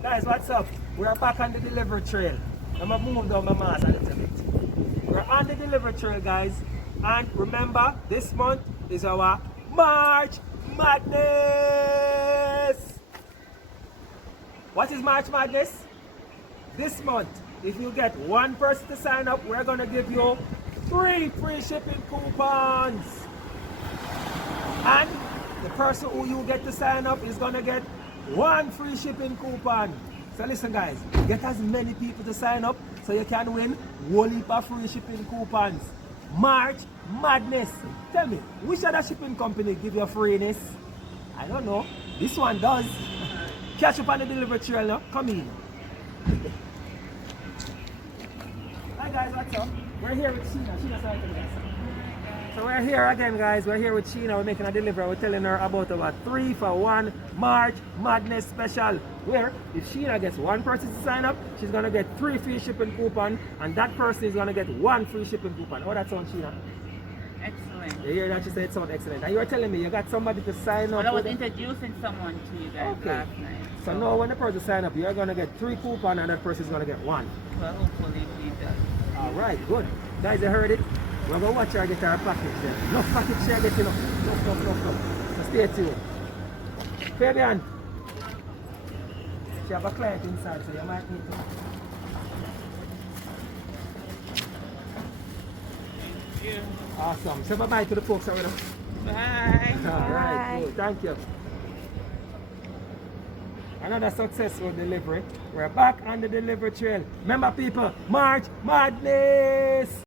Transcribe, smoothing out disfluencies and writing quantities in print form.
Guys, what's up? We're back on the delivery trail. I'm gonna move down my mask a little bit. We're on the delivery trail, guys. And remember, this month is our March Madness. What is March Madness? This month, if you get one person to sign up, we're gonna give you 3 free shipping coupons. And the person who you get to sign up is gonna get 1 free shipping coupon. So listen guys, get as many people to sign up so you can win whole heap of free shipping coupons. March Madness. Tell me, which other shipping company give you freeness? I don't know. This one does. Catch up on the delivery trail now. Come in. Hi guys, what's up? We're here with Sheena. Sheena, sorry to guys. So we're here again, guys. We're here with Sheena. We're making a delivery. We're telling her about our 3 for 1 March Madness special. Where if Sheena gets 1 person to sign up, she's gonna get 3 free shipping coupon, and that person is gonna get 1 free shipping coupon. How that sound, Sheena? Excellent. You hear that? She said it sounds excellent. And you were telling me you got somebody to sign up. Well, I was introducing someone to you guys last night. So now when the person sign up, you're gonna get 3 coupon, and that person is gonna get 1. Well, hopefully he does. All right, good. Guys, you heard it. We're going to watch her get her package then. No package share getting up. No. So stay tuned. Fabian. She have a client inside, so you might need to. Thank you. Awesome. Say bye-bye to the folks already. Bye. All right, good. Thank you. Another successful delivery. We're back on the delivery trail. Remember people, March Madness!